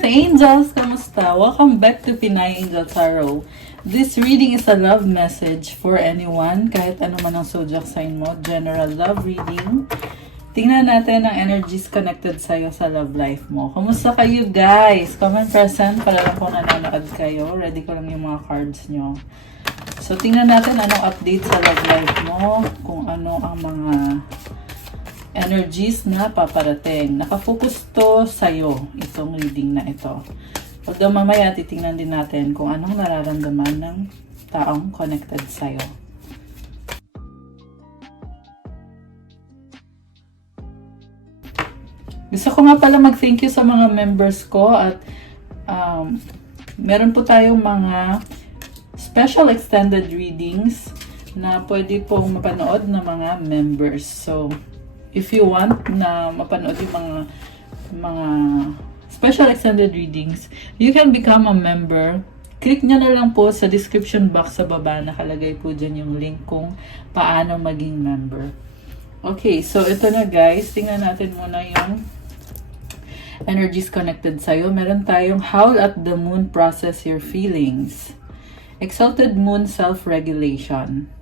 Earth Angels! Kamusta? Welcome back to Pinay Angel Tarot. This reading is a love message for anyone, kahit ano man ang zodiac sign mo. General love reading. Tingnan natin ang energies connected sa'yo sa love life mo. Kamusta kayo guys? Comment present para lang kung nanonood kayo. Ready ko lang yung mga cards nyo. So tingnan natin anong update sa love life mo. Kung ano ang mga energies na paparating. Nakafocus to sa'yo, itong reading na ito. Although mamaya titingnan din natin kung anong nararamdaman ng taong connected sa'yo. Gusto ko nga pala mag-thank you sa mga members ko at meron po tayong mga special extended readings na pwede pong mapanood ng mga members. So, if you want na mapanood yung mga special extended readings, you can become a member. Click nyo na lang po sa description box sa baba. Nakalagay po dyan yung link kung paano maging member. Okay, so ito na guys. Tingnan natin muna yung energies connected sa'yo. Meron tayong Howl at the Moon, Process Your Feelings. Exalted Moon, Self-Regulation.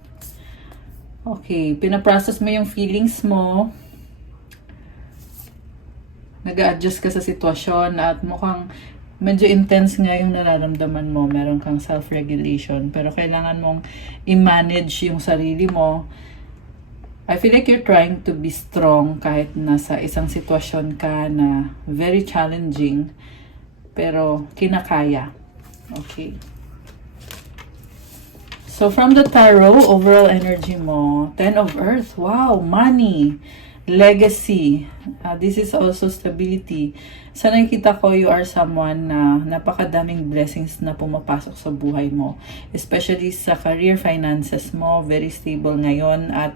Okay, pinaprocess mo yung feelings mo. Nag-a-adjust ka sa sitwasyon at mukhang medyo intense nga yung nararamdaman mo. Meron kang self-regulation pero kailangan mong i-manage yung sarili mo. I feel like you're trying to be strong kahit nasa isang sitwasyon ka na very challenging pero kinakaya. Okay. So, from the tarot, overall energy mo, 10 of Earth, wow, money, legacy, this is also stability. Sa nakikita ko, you are someone na napakadaming blessings na pumapasok sa buhay mo. Especially sa career finances mo, very stable ngayon at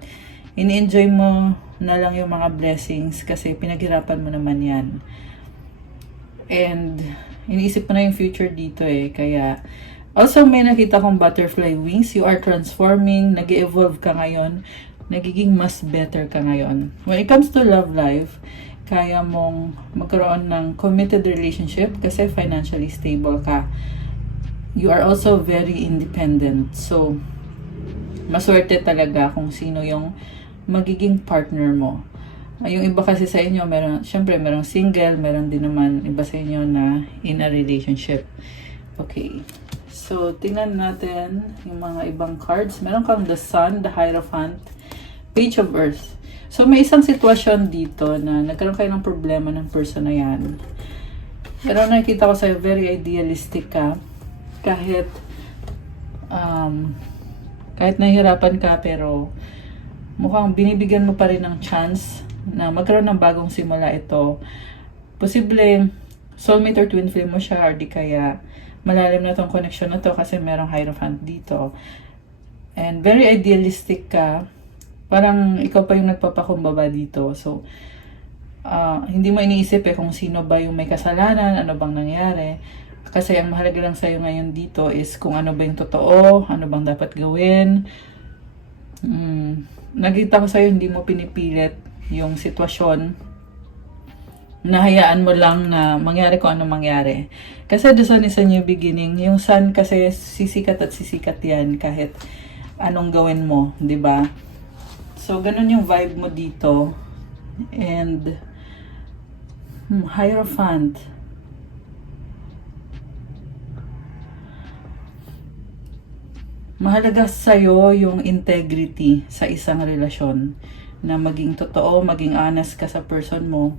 in-enjoy mo na lang yung mga blessings kasi pinaghirapan mo naman yan. And, iniisip mo na yung future dito kaya also, may nakita kong butterfly wings. You are transforming, nag-evolve ka ngayon, nagiging mas better ka ngayon. When it comes to love life, kaya mong magkaroon ng committed relationship kasi financially stable ka. You are also very independent. So, maswerte talaga kung sino yung magiging partner mo. Yung iba kasi sa inyo, syempre merong single, meron din naman iba sa inyo na in a relationship. Okay. So, tingnan natin yung mga ibang cards. Meron kang the Sun, the Hierophant, Page of Earth. So, may isang sitwasyon dito na nagkaroon kayo ng problema ng person na yan. Pero nakikita ko sa'yo, very idealistic ka. Kahit nahihirapan ka, pero mukhang binibigyan mo pa rin ng chance na magkaroon ng bagong simula ito. Posible, soulmate or twin flame mo siya, or di kaya malalim na tong connection na to kasi merong Hierophant dito. And very idealistic ka. Parang ikaw pa yung nagpapakumbaba dito. So, hindi mo iniisip kung sino ba yung may kasalanan, ano bang nangyari. Kasi ang mahalaga lang sa'yo ngayon dito is kung ano ba yung totoo, ano bang dapat gawin. Nakita ko sa'yo, hindi mo pinipilit yung sitwasyon. Nahayaan mo lang na mangyari kung ano mangyari. Kasi the sun is a new beginning. Yung sun kasi sisikat at sisikat yan kahit anong gawin mo, di ba? So, ganun yung vibe mo dito. And, Hierophant. Mahalaga sa'yo yung integrity sa isang relasyon. Na maging totoo, maging honest ka sa person mo.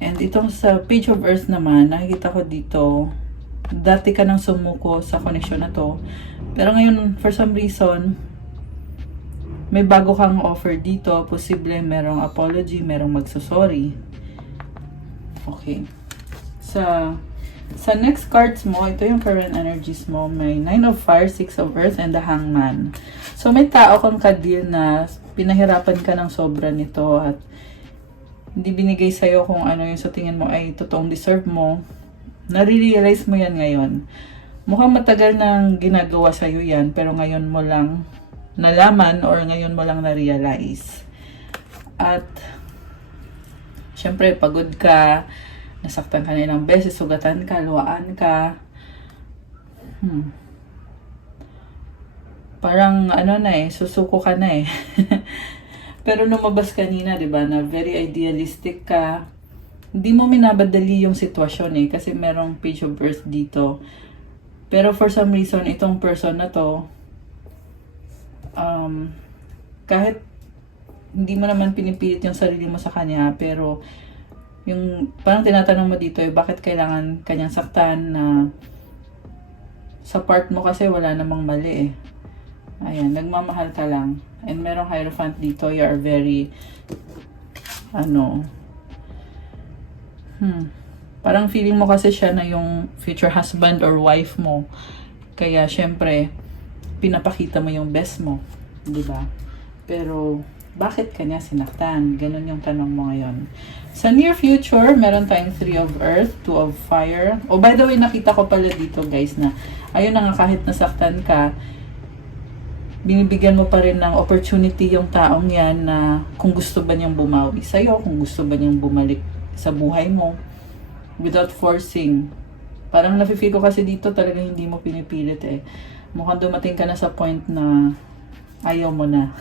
And itong sa Page of Earth naman, nakikita ko dito, dati ka nang sumuko sa connection na to. Pero ngayon, for some reason, may bago kang offer dito. Posible merong apology, merong magsusorry. Okay. Sa next cards mo, ito yung current energies mo. May 9 of Fire, 6 of Earth, and the Hangman. So may tao kang ka-deal na pinahirapan ka ng sobra nito at hindi binigay sa'yo kung ano yung sa tingin mo ay totoong deserve mo. Nare-realize mo yan ngayon. Mukhang matagal nang ginagawa sa'yo yan, pero ngayon mo lang nalaman or ngayon mo lang na-realize. At syempre, pagod ka, nasaktan ka na ilang beses, sugatan ka, luwaan ka. Parang ano na eh, susuko ka na eh. Pero lumabas kanina, 'di ba, na very idealistic ka. Hindi mo minabadali yung sitwasyon eh, kasi merong page of earth dito. Pero for some reason, itong person na to, kahit hindi mo naman pinipilit yung sarili mo sa kanya, pero yung parang tinatanong mo dito eh, bakit kailangan kanyang saktan, na sa part mo kasi wala namang mali eh. Ayan, nagmamahal ka lang. And merong Hierophant dito, you are very, parang feeling mo kasi siya na yung future husband or wife mo. Kaya, syempre, pinapakita mo yung best mo. Diba? Pero, bakit kanya sinaktan? Ganun yung tanong mo ngayon. Sa near future, meron tayong 3 of Earth, 2 of Fire. Oh, by the way, nakita ko pala dito, guys, na ayun na nga, kahit nasaktan ka, binibigyan mo pa rin ng opportunity yung taong yan na kung gusto ba niyang bumawi sa'yo, kung gusto ba niyang bumalik sa buhay mo without forcing. Parang nafe-feel ko kasi dito talaga hindi mo pinipilit eh. Mukhang dumating ka na sa point na ayaw mo na.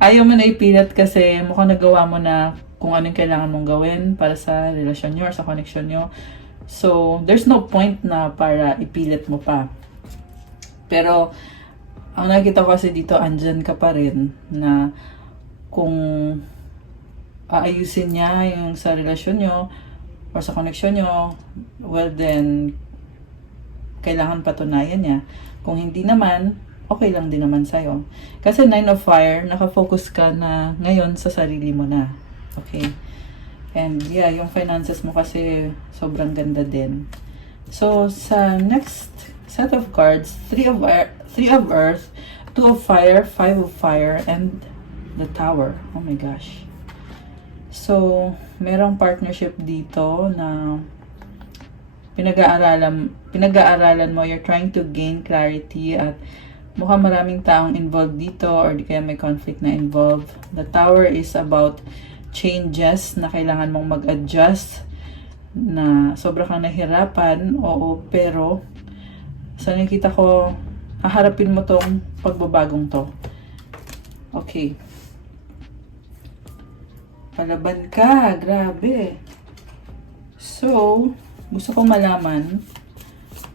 Ayaw mo na ipilit kasi mukhang nagawa mo na kung anong kailangan mong gawin para sa relasyon nyo or sa connection nyo. So, there's no point na para ipilit mo pa. Pero, ang nakita ko kasi dito, andyan ka pa rin na kung aayusin niya yung sa relasyon nyo or sa connection nyo, well then, kailangan patunayan niya. Kung hindi naman, okay lang din naman sa'yo. Kasi 9 of Fire, nakafocus ka na ngayon sa sarili mo na. Okay? And yeah, yung finances mo kasi sobrang ganda din. So, sa next set of cards, 3 of Earth, 2 of Fire, 5 of Fire, and the Tower. Oh my gosh. So, merong partnership dito na pinag-aaralan mo, you're trying to gain clarity at mukhang maraming taong involved dito or di kaya may conflict na involved. The Tower is about changes na kailangan mong mag-adjust, na sobra kang nahirapan, oo, pero sa nakita ko, haharapin mo tong pagbabagong to. Okay. Palaban ka, grabe. So, gusto kong malaman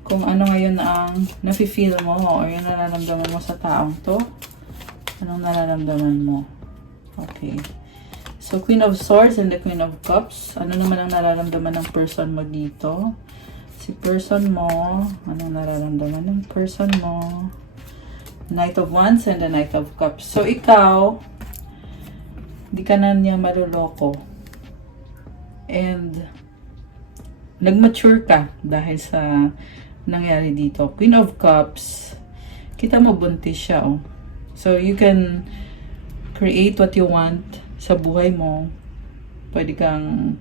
kung ano ngayon ang nafe-feel mo or yung nararamdaman mo sa taong to. Anong nararamdaman mo? Okay. So, Queen of Swords and the Queen of Cups. Ano naman ang nararamdaman ng person mo dito? Si person mo, anong nararamdaman ng person mo? Knight of Wands and the Knight of Cups. So, ikaw, di ka na niya maluloko. And, nag-mature ka dahil sa nangyari dito. Queen of Cups, kita mo buntis siya, oh. So, you can create what you want sa buhay mo. Pwede kang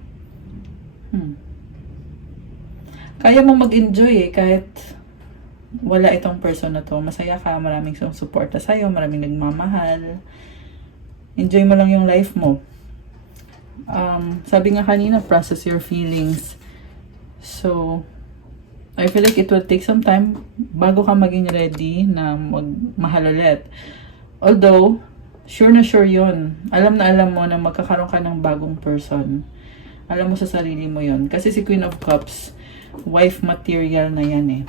kaya mo mag-enjoy eh, kahit wala itong person na to. Masaya ka, maraming suporta sa'yo, maraming nagmamahal. Enjoy mo lang yung life mo. Sabi nga kanina, process your feelings. So, I feel like it will take some time bago ka maging ready na magmahal ulit. Although, sure na sure yun. Alam na alam mo na magkakaroon ka ng bagong person. Alam mo sa sarili mo yun. Kasi si Queen of Cups, wife material na yan eh.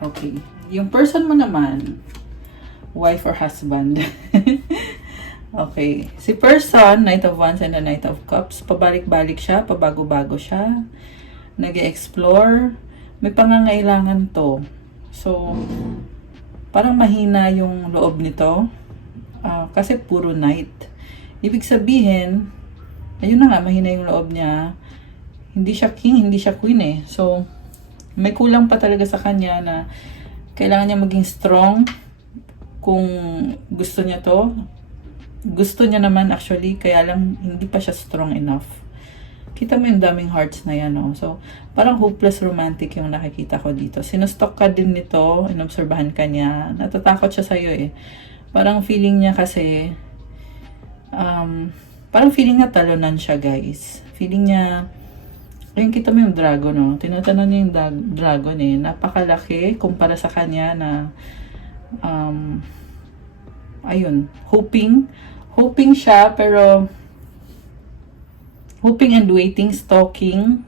Okay. Yung person mo naman, wife or husband. Okay. Si person, Knight of Wands and the Knight of Cups, pabalik-balik siya, pabago-bago siya. Nag-explore. May pangangailangan to. So, parang mahina yung loob nito. Kasi puro Knight. Ibig sabihin, ayun na nga, mahina yung loob niya. Hindi siya king, hindi siya queen eh. So, may kulang pa talaga sa kanya na kailangan niya maging strong kung gusto niya to. Gusto niya naman actually, kaya lang hindi pa siya strong enough. Kita mo yung daming hearts na yan, oh. So, parang hopeless romantic yung nakikita ko dito. Sinustok ka din nito, inobserbahan ka niya. Natatakot siya sa'yo eh. Parang feeling niya kasi, parang feeling niya talunan siya, guys. Feeling niya, Ayun, kita mo yung dragon, no? Tinatanan niya yung dragon eh. Napakalaki kumpara sa kanya na, ayun, hoping siya, pero hoping and waiting, stalking.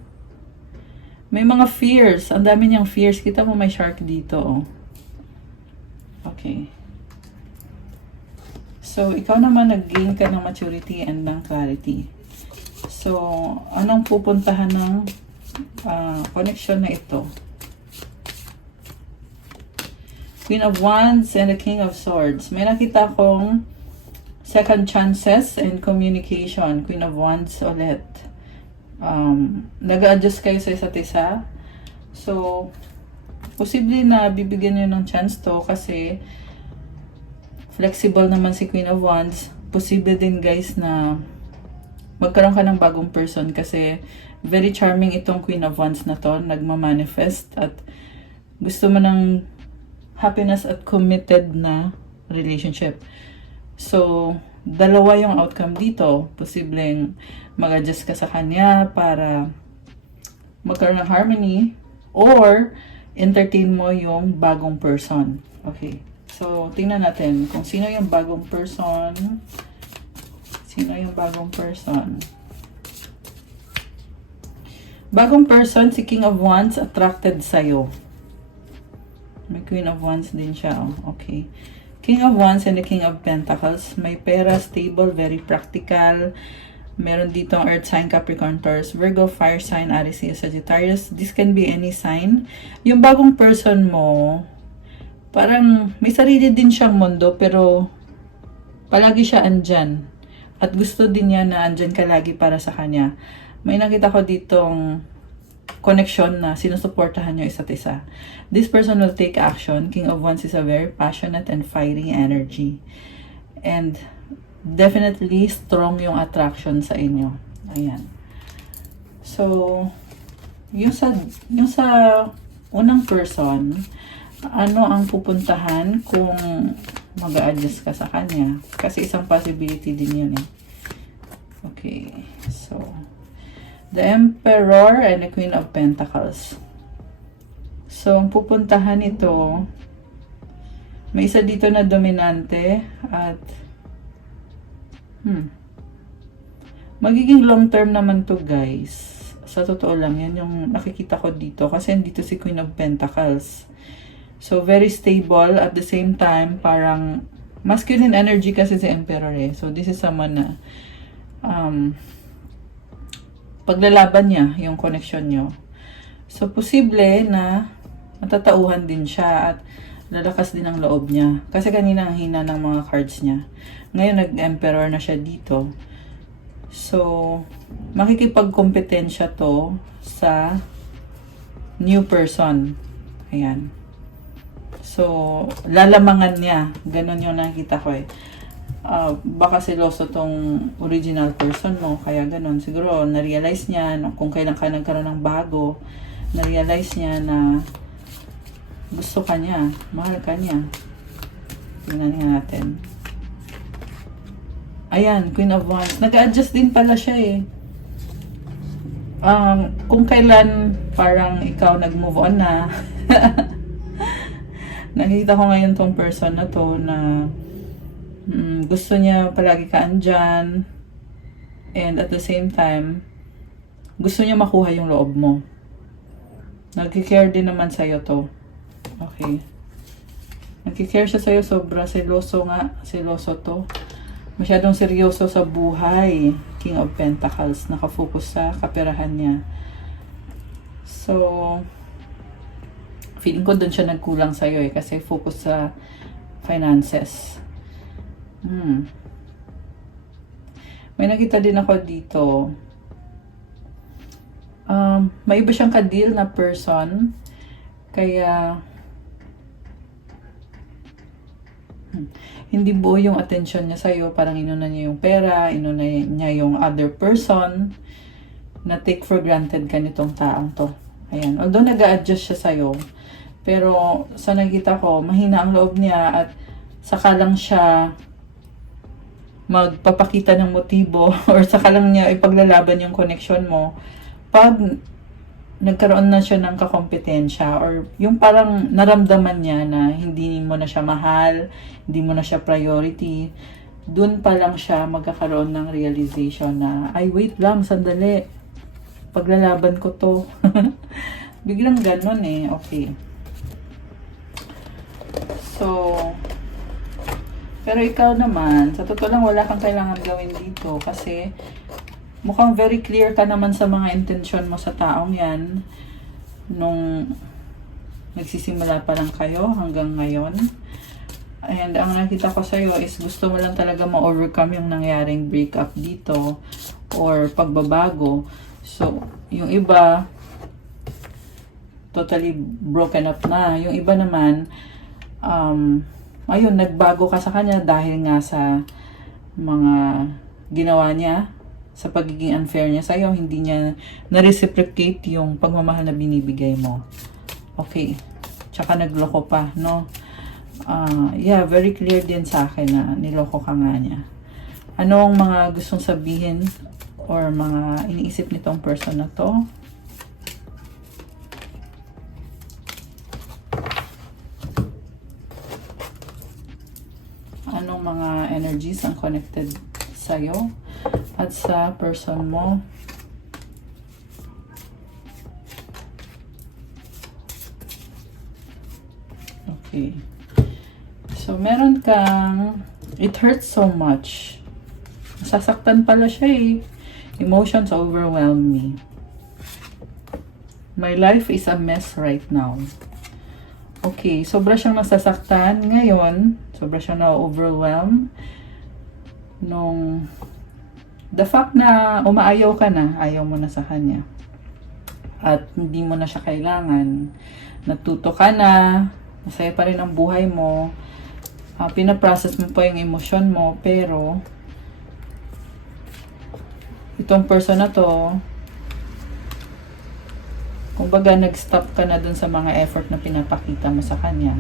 May mga fears. Ang dami niyang fears. Kita mo may shark dito, oh. Okay. So, ikaw naman nag-gain ka ng maturity and ng clarity. So, anong pupuntahan ng connection na ito? Queen of Wands and the King of Swords. May nakita akong second chances and communication. Queen of Wands ulit. Nag-adjust kayo sa isa't isa. So, posible na bibigyan nyo ng chance to kasi flexible naman si Queen of Wands. Posible din guys na magkaroon ka ng bagong person kasi very charming itong Queen of Wands na to. Nagmamanifest at gusto mo ng happiness at committed na relationship. So, dalawa yung outcome dito. Posibleng mag-adjust ka sa kanya para magkaroon ng harmony or entertain mo yung bagong person. Okay. So, tingnan natin kung sino yung bagong person. Sino yung bagong person? Bagong person, si King of Wands, attracted sa'yo. May Queen of Wands din siya. Oh. Okay. King of Wands and the King of Pentacles. May pera, stable, very practical. Meron dito ang Earth sign, Capricorn, Taurus, Virgo, Fire sign, Aries, Sagittarius. This can be any sign. Yung bagong person mo, parang may sarili din siyang mundo pero palagi siya andyan. At gusto din niya na andyan ka lagi para sa kanya. May nakita ko ditong connection na sinusuportahan niyo isa't isa. This person will take action. King of Wands is a very passionate and fiery energy. And definitely strong yung attraction sa inyo. Ayan. So, yung sa unang person, ano ang pupuntahan kung mag-a-adjust ka sa kanya? Kasi isang possibility din yun eh. Okay. So, the Emperor and the Queen of Pentacles. So, ang pupuntahan ito, may isa dito na dominante at magiging long term naman to guys. Sa totoo lang, yan yung nakikita ko dito. Kasi dito si Queen of Pentacles. So, very stable. At the same time, parang masculine energy kasi si Emperor eh. So, this is someone na paglalaban niya yung connection nyo. So, posible na matatauhan din siya at lalakas din ang loob niya. Kasi kanina ang hina ng mga cards niya. Ngayon, nag-Emperor na siya dito. So, makikipagkompetensya to sa new person. Ayan. So, lalamangan niya. Ganon yung nakita ko eh. Baka seloso tong original person mo. Kaya ganon. Siguro, na-realize niya kung kailan ka nagkaroon ng bago. Na-realize niya na gusto ka niya. Mahal ka niya. Tingnan nga natin. Ayan, Queen of Wands. Nag-adjust din pala siya eh. Kung kailan parang ikaw nag-move on na. Nakikita ko ngayon tong person na to na gusto niya palagi ka andyan. And at the same time, gusto niya makuha yung loob mo. Nag-care din naman sa'yo to. Okay. Nag-care siya sa'yo, sobra seloso nga. Seloso to. Masyadong seryoso sa buhay. King of Pentacles. Nakafocus sa kaperahan niya. So, feeling ko doon siya nagkulang sa'yo eh. Kasi focus sa finances. May nakita din ako dito. May iba siyang ka-deal na person. Kaya, hindi buo yung attention niya sa'yo. Parang inuna niya yung pera, inuna niya yung other person na take for granted ka nitong taong to. Ayan. Although nag-a-adjust siya sa'yo, pero sa nakita ko, mahina ang loob niya at saka lang siya magpapakita ng motibo or saka lang niya ipaglalaban yung connection mo pag nagkaroon na siya ng kakompetensya or yung parang naramdaman niya na hindi mo na siya mahal, hindi mo na siya priority, dun pa lang siya magkakaroon ng realization na, ay wait lang, sandali, paglalaban ko to. Biglang ganun eh, okay. So, pero ikaw naman, sa totoo lang wala kang kailangan gawin dito kasi mukhang very clear ka naman sa mga intensyon mo sa taong yan nung nagsisimula pa lang kayo hanggang ngayon. And ang nakita ko sa'yo is gusto mo lang talaga ma-overcome yung nangyaring breakup dito or pagbabago. So, yung iba totally broken up na. Yung iba naman ayun, nagbago ka sa kanya dahil nga sa mga ginawa niya, sa pagiging unfair niya sa'yo, hindi niya na-reciprocate yung pagmamahal na binibigay mo. Okay. Tsaka nagloko pa, no? Yeah, very clear din sa akin na niloko ka nga niya. Ano ang mga gustong sabihin or mga iniisip nitong person na to? Anong mga energies ang connected sa'yo at sa person mo? Okay. So, meron kang, it hurts so much. Nasasaktan pala siya eh. Emotions overwhelm me. My life is a mess right now. Okay, sobra siyang nasasaktan ngayon. Sobra siyang na-overwhelm. The fact na umaayaw ka na, ayaw mo na sa kanya. At hindi mo na siya kailangan. Natuto ka na, masaya pa rin ang buhay mo. Pinaprocess mo pa yung emosyon mo, pero itong person na to, kumbaga nag-stop ka na dun sa mga effort na pinapakita mo sa kanya.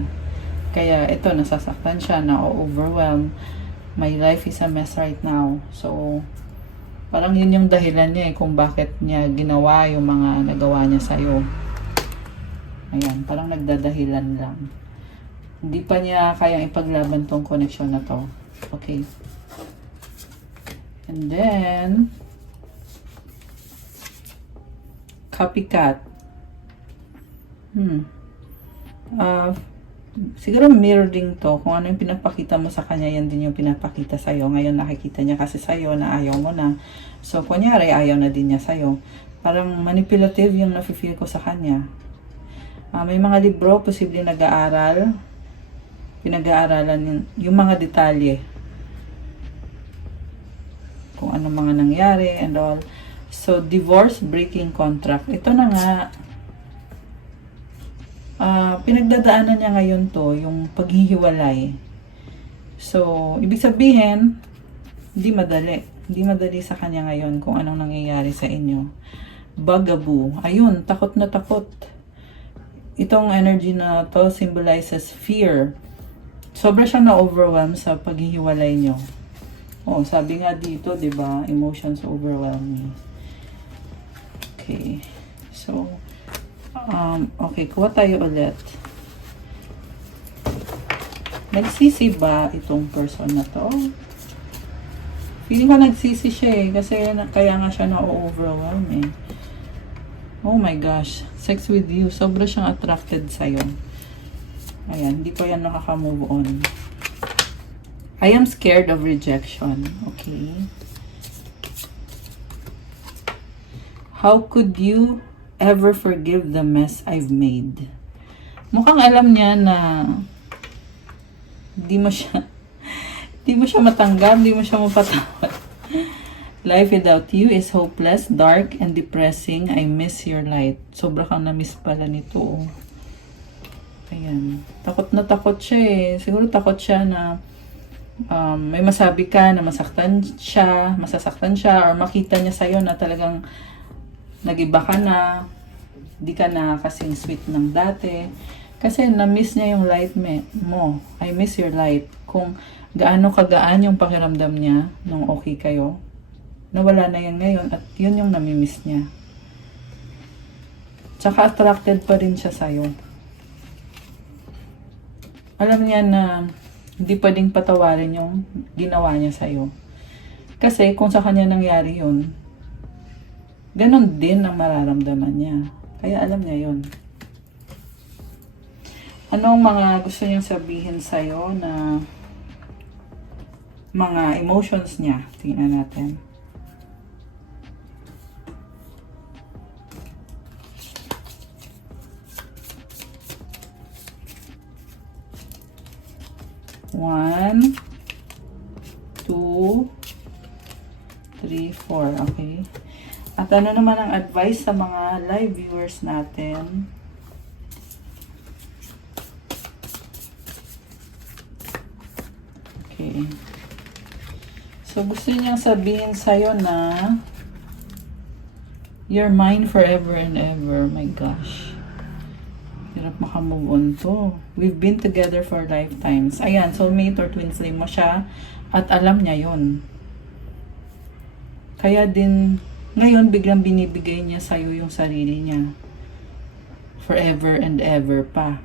Kaya ito, nasasaktan siya, na-overwhelm. My life is a mess right now. So, parang yun yung dahilan niya kung bakit niya ginawa yung mga nagawa niya sa'yo. Ayan, parang nagdadahilan lang. Hindi pa niya kayang ipaglaban tong connection na to. Okay. And then, copycat. Siguro mirror din to. Kung ano yung pinapakita mo sa kanya, yan din yung pinapakita sa'yo. Ngayon nakikita niya kasi sa'yo na ayaw mo na. So, kunyari, ayaw na din niya sa'yo. Parang manipulative yung nafe-feel ko sa kanya. May mga libro, posible nag-aaral. Pinag-aaralan yung mga detalye. Kung ano mga nangyari and all. So, divorce, breaking contract. Ito na nga. Pinagdadaanan niya ngayon to, yung paghihiwalay. So, ibig sabihin, hindi madali. Hindi madali sa kanya ngayon kung anong nangyayari sa inyo. Bugaboo. Ayun, takot na takot. Itong energy na to symbolizes fear. Sobra siyang na-overwhelm sa paghihiwalay nyo. Oh, sabi nga dito, 'di ba? Emotions overwhelm me. Okay. So, okay, kuha tayo ulit. Nagsisi ba itong person na to? Feeling ko nagsisi siya eh, kasi kaya nga siya na-overwhelm eh. Oh my gosh, sex with you. Sobra siyang attracted sa'yo. Ayan, hindi pa yan nakaka-move on. I am scared of rejection. Okay. How could you ever forgive the mess I've made? Mukhang alam niya na di mo siya matanggap, di mo siya mapatawad. Life without you is hopeless, dark, and depressing. I miss your light. Sobra kang na-miss pala nito. Oh. Ayan. Takot na takot siya eh. Siguro takot siya na may masabi ka na masasaktan siya, or makita niya sa'yo na talagang nag-iba ka na, di ka na kasing sweet ng dati. Kasi na-miss niya yung light mo. I miss your light. Kung gaano kagaan yung pakiramdam niya nung okay kayo, nawala na yan ngayon at yun yung namimiss niya. Tsaka attracted pa rin siya sa'yo. Alam niya na hindi pwedeng patawarin yung ginawa niya sa'yo. Kasi kung sa kanya nangyari yun, ganon din ang mararamdaman niya. Kaya alam niya yun. Anong mga gusto niyang sabihin sa'yo na mga emotions niya? Tingnan natin. One, two, three, four. Okay. At ano naman ang advice sa mga live viewers natin? Okay. So, gusto niyang sabihin sa'yo na you're mine forever and ever. My gosh. Hirap makamove on to. We've been together for lifetimes. Ayan, soulmate or twin flame mo siya. At alam niya yon. Kaya din, ngayon biglang binibigay niya sa'yo yung sarili niya. Forever and ever pa.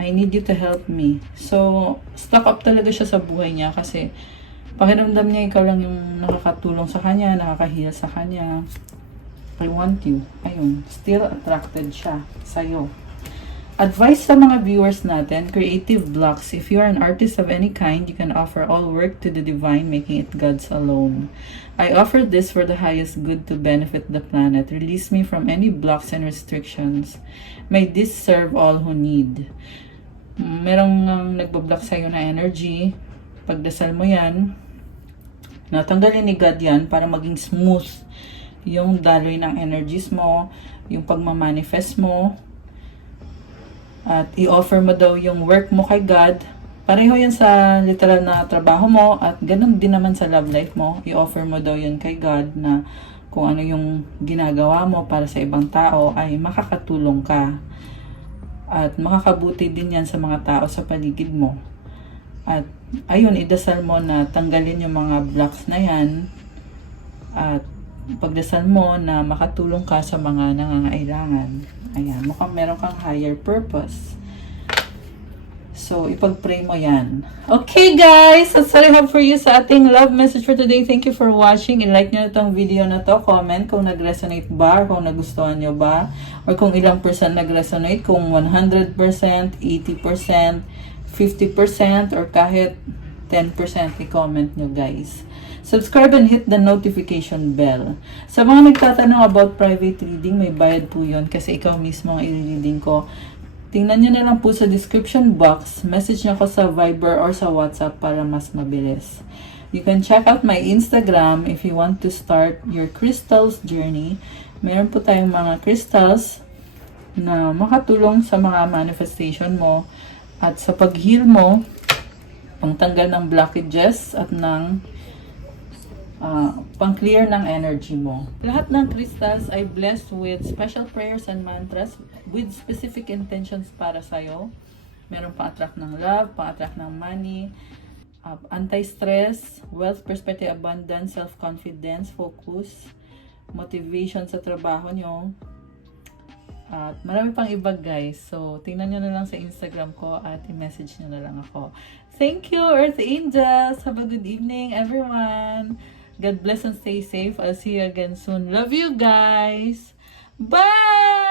I need you to help me. So, stuck up talaga siya sa buhay niya kasi pakiramdam niya ikaw lang yung nakakatulong sa kanya, nakakahil sa kanya. I want you. Ayun, still attracted siya sa'yo. Advice sa mga viewers natin, creative blocks. If you are an artist of any kind, you can offer all work to the divine, making it God's alone. I offer this for the highest good to benefit the planet. Release me from any blocks and restrictions. May this serve all who need. Merong nagbablock sa'yo na energy. Pagdasal mo yan, natanggalin ni God yan para maging smooth yung daloy ng energies mo, yung pagmamanifest mo, at i-offer mo daw yung work mo kay God. Pareho yan sa literal na trabaho mo at ganun din naman sa love life mo. I-offer mo daw yun kay God na kung ano yung ginagawa mo para sa ibang tao ay makakatulong ka. At makakabuti din yan sa mga tao sa paligid mo. At ayun, idasal mo na tanggalin yung mga blocks na yan. At pagdasal mo na makatulong ka sa mga nangangailangan. Ayan, mukhang meron kang higher purpose. So, ipag-pray mo yan. Okay, guys! That's what I have for you sa ating love message for today. Thank you for watching. I-like nyo na itong video na to. Comment kung nag-resonate ba, kung nagustuhan nyo ba, or kung ilang percent nag-resonate, kung 100%, 80%, 50%, or kahit 10% i-comment nyo, guys. Subscribe and hit the notification bell. Sa mga nagtatanong about private reading, may bayad po yun kasi ikaw mismo ang i-reading ko. Tingnan nyo na lang po sa description box. Message nyo ko sa Viber or sa WhatsApp para mas mabilis. You can check out my Instagram if you want to start your crystals journey. Meron po tayong mga crystals na makatulong sa mga manifestation mo at sa pag-heal mo, pangtanggal ng blockages at ng pang-clear ng energy mo. Lahat ng crystals ay blessed with special prayers and mantras with specific intentions para sa'yo. Meron pang-attract ng love, pang-attract ng money, anti-stress, wealth, prosperity, abundance, self-confidence, focus, motivation sa trabaho nyo. At marami pang iba, guys. So, tingnan nyo na lang sa Instagram ko at i-message nyo na lang ako. Thank you, Earth Angels! Have a good evening, everyone! God bless and stay safe. I'll see you again soon. Love you guys. Bye!